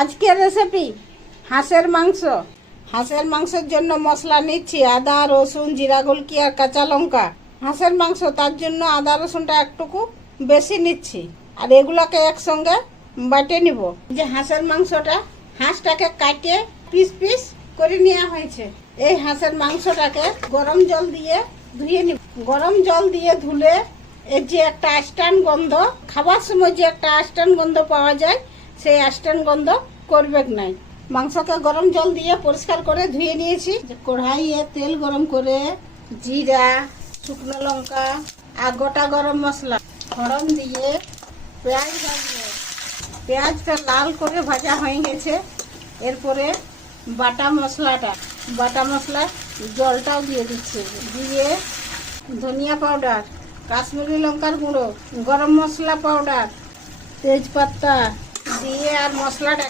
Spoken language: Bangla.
আজকের রেসিপি হাঁসের মাংস। হাঁসের মাংসের জন্য মশলা নিচ্ছি আদা, রসুন, জিরা গুলকি আর কাঁচা লঙ্কা। হাঁসের মাংস তার জন্য আদা রসুনটা একটুকু বেশি নিচ্ছি আর এগুলোকে একসঙ্গে বাটে নিব। যে হাঁসের মাংসটা, হাঁসটাকে কাটিয়ে পিস পিস করে নেওয়া হয়েছে। এই হাঁসের মাংসটাকে গরম জল দিয়ে ধুয়ে নিব। গরম জল দিয়ে ধুলে এর যে একটা আষ্টান গন্ধ, খাবার সময় যে একটা আষ্টান গন্ধ পাওয়া যায়, সেই আষ্টান গন্ধ করবে নাই। মাংসকে গরম জল দিয়ে পরিষ্কার করে ধুয়ে নিয়েছি। কড়াইয়ে তেল গরম করে জিরা, শুকনো লঙ্কা আর গোটা গরম মশলা ফোড়ন দিয়ে পেঁয়াজ ভাজবো। পেঁয়াজটা লাল করে ভাজা হয়ে গেছে। এরপরে বাটা মশলা জলটাও দিয়ে দিচ্ছি। দিয়ে ধনিয়া পাউডার, কাশ্মীরি লঙ্কার গুঁড়ো, গরম মশলা পাউডার, তেজপাতা দিয়ে আর মশলাটা